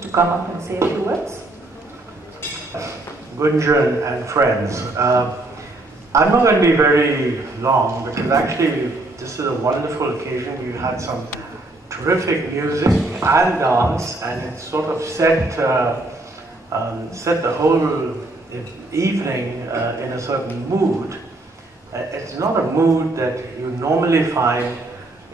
to come up and say a few words. Gunjan and friends, I'm not going to be very long because actually this is a wonderful occasion. You had some terrific music and dance, and it sort of set the whole evening in a certain mood. It's not a mood that you normally find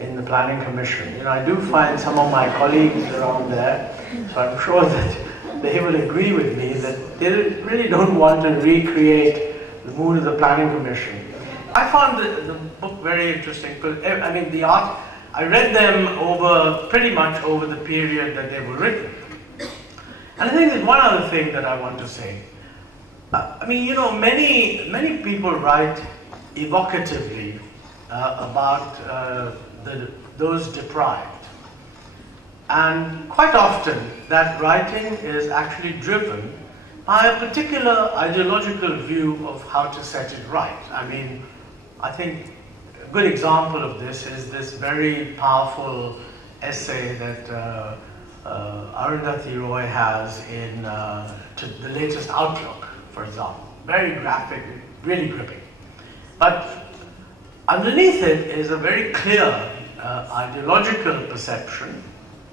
in the Planning Commission. You know, I do find some of my colleagues around there, so I'm sure that they will agree with me that they really don't want to recreate the mood of the Planning Commission. I found the book very interesting because, I mean, the art, I read them pretty much over the period that they were written. And I think there's one other thing that I want to say. I mean, you know, many people write evocatively about those deprived. And quite often, that writing is actually driven by a particular ideological view of how to set it right. I mean, I think a good example of this is this very powerful essay that Arundhati Roy has in the latest Outlook, for example. Very graphic, really gripping. But underneath it is a very clear ideological perception,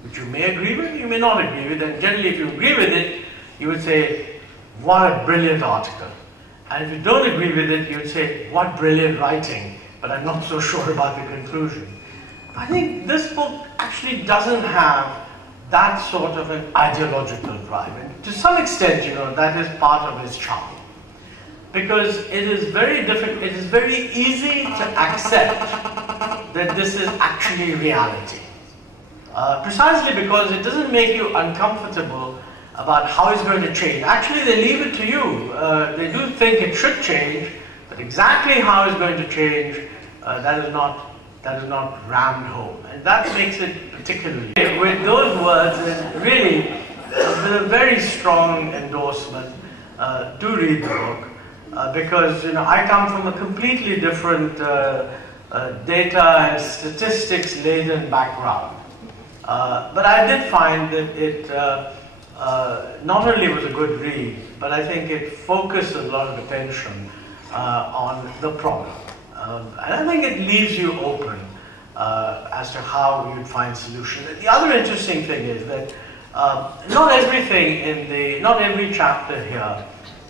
which you may agree with, you may not agree with, and generally if you agree with it, you would say, what a brilliant article. And if you don't agree with it, you would say, what brilliant writing, but I'm not so sure about the conclusion. I think this book actually doesn't have that sort of an ideological drive. And to some extent, you know, that is part of its charm. Because it is very difficult, it is very easy to accept that this is actually reality. Precisely because it doesn't make you uncomfortable about how it's going to change. Actually, they leave it to you. They do think it should change, but exactly how it's going to change, that is not rammed home. And that makes it particularly. With those words, and really, with a very strong endorsement, do read the book. Because, you know, I come from a completely different data and statistics laden background. But I did find that it not only was a good read, but I think it focused a lot of attention on the problem. And I think it leaves you open as to how you'd find solutions. The other interesting thing is that not every chapter here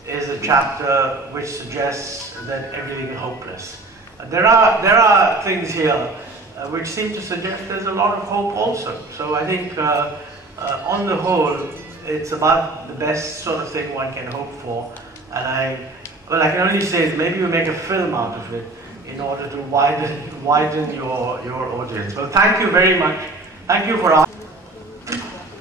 is a chapter which suggests that everything is hopeless. There are things here which seem to suggest there's a lot of hope also. So I think on the whole, it's about the best sort of thing one can hope for. And I can only say maybe you make a film out of it in order to widen your audience. Well, thank you very much. Thank you for asking.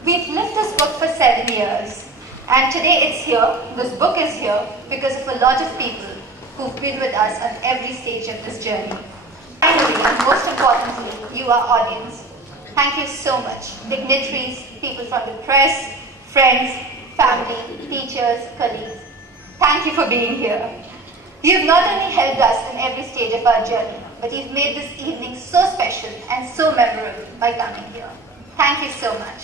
We've lived this book for 7 years. And today it's here, this book is here, because of a lot of people who've been with us on every stage of this journey. Finally, and most importantly, you, our audience. Thank you so much. Dignitaries, people from the press, friends, family, teachers, colleagues. Thank you for being here. You've not only helped us in every stage of our journey, but you've made this evening so special and so memorable by coming here. Thank you so much.